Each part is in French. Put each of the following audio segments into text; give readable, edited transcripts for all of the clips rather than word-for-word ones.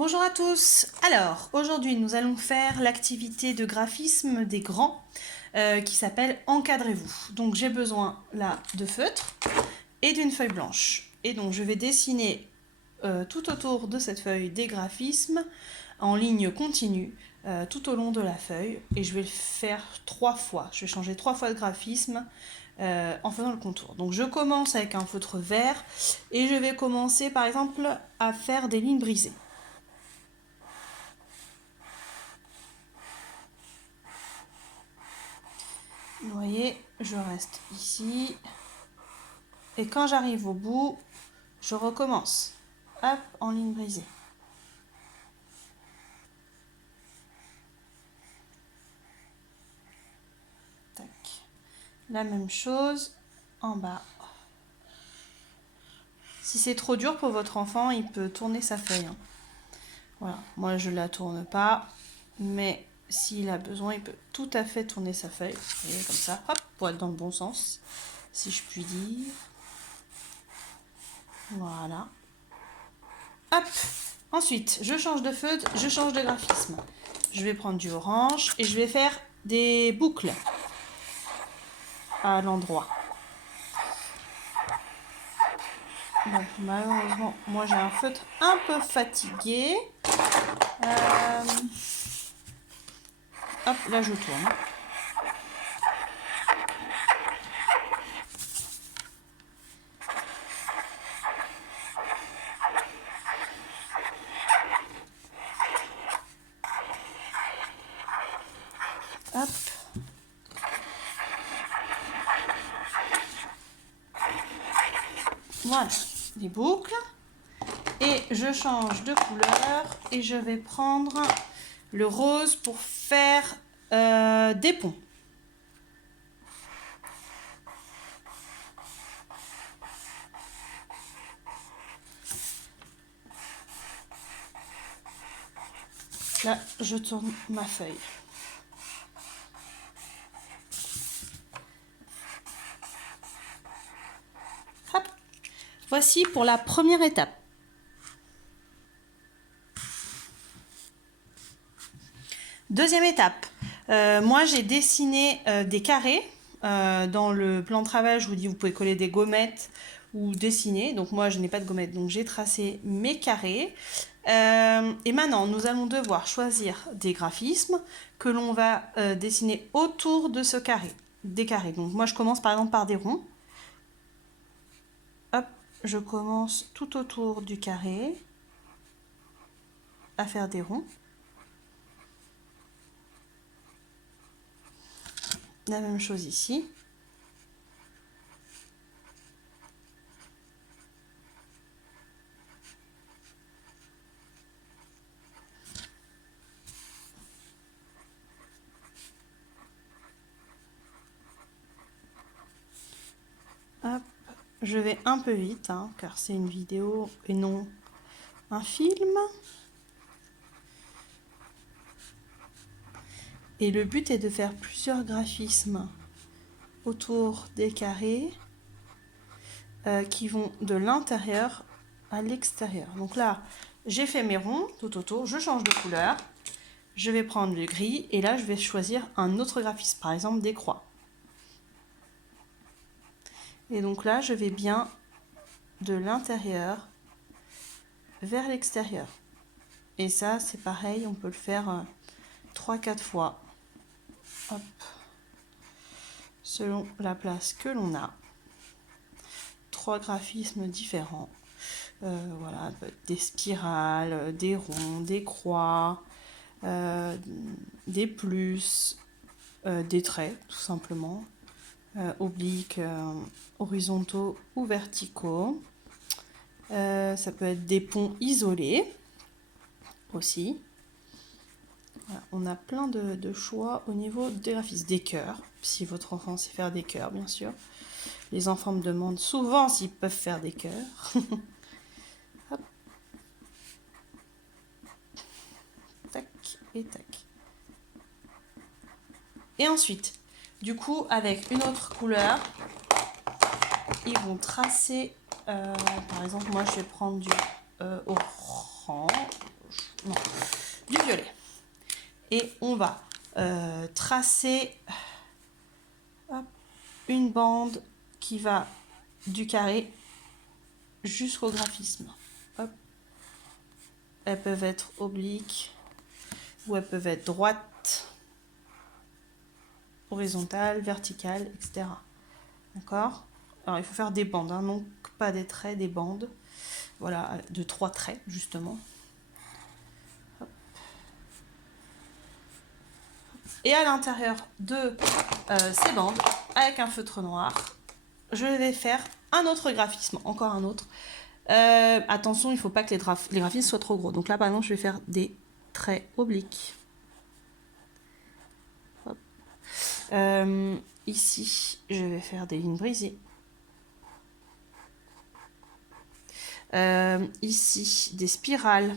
Bonjour à tous. Alors, aujourd'hui, nous allons faire l'activité de graphisme des grands qui s'appelle Encadrez-vous. Donc, j'ai besoin là de feutre et d'une feuille blanche. Et donc, je vais dessiner tout autour de cette feuille des graphismes en ligne continue tout au long de la feuille. Et je vais le faire 3 fois. Je vais changer 3 fois de graphisme en faisant le contour. Donc, je commence avec un feutre vert et je vais commencer par exemple à faire des lignes brisées. Vous voyez, je reste ici. Et quand j'arrive au bout, je recommence. Hop, en ligne brisée. Tac. La même chose en bas. Si c'est trop dur pour votre enfant, il peut tourner sa feuille. Voilà, moi je ne la tourne pas, mais s'il a besoin, il peut tout à fait tourner sa feuille. Vous voyez, comme ça, hop, pour être dans le bon sens, si je puis dire. Voilà. Hop. Ensuite, je change de feutre, je change de graphisme. Je vais prendre du orange et je vais faire des boucles à l'endroit. Bon, malheureusement, moi j'ai un feutre un peu fatigué. Hop, là je tourne. Hop. Voilà, les boucles. Et je change de couleur et je vais prendre le rose pour faire des ponts. Là, je tourne ma feuille. Hop. Voici pour la première étape. Deuxième étape, moi j'ai dessiné des carrés. Dans le plan de travail, je vous dis, vous pouvez coller des gommettes ou dessiner. Donc moi, je n'ai pas de gommettes, donc j'ai tracé mes carrés. Et maintenant, nous allons devoir choisir des graphismes que l'on va dessiner autour de ce carré, des carrés. Donc moi, je commence par exemple par des ronds. Hop, je commence tout autour du carré à faire des ronds. La même chose ici. Hop, je vais un peu vite, hein, car c'est une vidéo et non un film. Et le but est de faire plusieurs graphismes autour des carrés qui vont de l'intérieur à l'extérieur. Donc là, j'ai fait mes ronds tout autour, je change de couleur, je vais prendre le gris et là je vais choisir un autre graphisme, par exemple des croix. Et donc là, je vais bien de l'intérieur vers l'extérieur. Et ça, c'est pareil, on peut le faire 3-4 fois. Hop. Selon la place que l'on a. 3 graphismes différents. Voilà, des spirales, des ronds, des croix, des plus, des traits, tout simplement. Obliques, horizontaux ou verticaux. Ça peut être des ponts isolés aussi. Voilà, on a plein de choix au niveau des graphismes. Des cœurs, si votre enfant sait faire des cœurs, bien sûr. Les enfants me demandent souvent s'ils peuvent faire des cœurs. Hop. Tac et tac. Et ensuite, du coup, avec une autre couleur, ils vont tracer, par exemple, moi je vais prendre du orange. et on va tracer une bande qui va du carré jusqu'au graphisme. Hop. Elles peuvent être obliques ou elles peuvent être droites, horizontales, verticales, etc. D'accord? Alors il faut faire des bandes, hein, donc pas des traits, des bandes. Voilà, de 3 traits justement. Hop. Et à l'intérieur de ces bandes, avec un feutre noir, je vais faire un autre graphisme, encore un autre. Attention, il ne faut pas que les graphismes soient trop gros. Donc là, par exemple, je vais faire des traits obliques. Ici, je vais faire des lignes brisées. Ici, des spirales.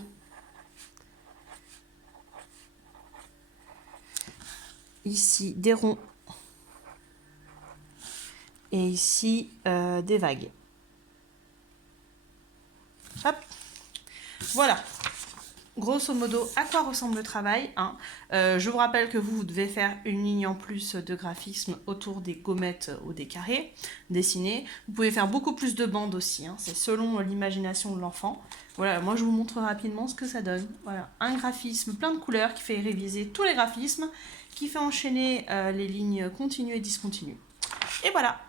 Ici, des ronds. Et ici, des vagues. Hop. Voilà. Grosso modo, à quoi ressemble le travail, hein. Je vous rappelle que vous devez faire une ligne en plus de graphisme autour des gommettes ou des carrés dessinés. Vous pouvez faire beaucoup plus de bandes aussi, hein. C'est selon l'imagination de l'enfant. Voilà, moi je vous montre rapidement ce que ça donne. Voilà, un graphisme plein de couleurs qui fait réviser tous les graphismes, qui fait enchaîner les lignes continues et discontinues. Et voilà.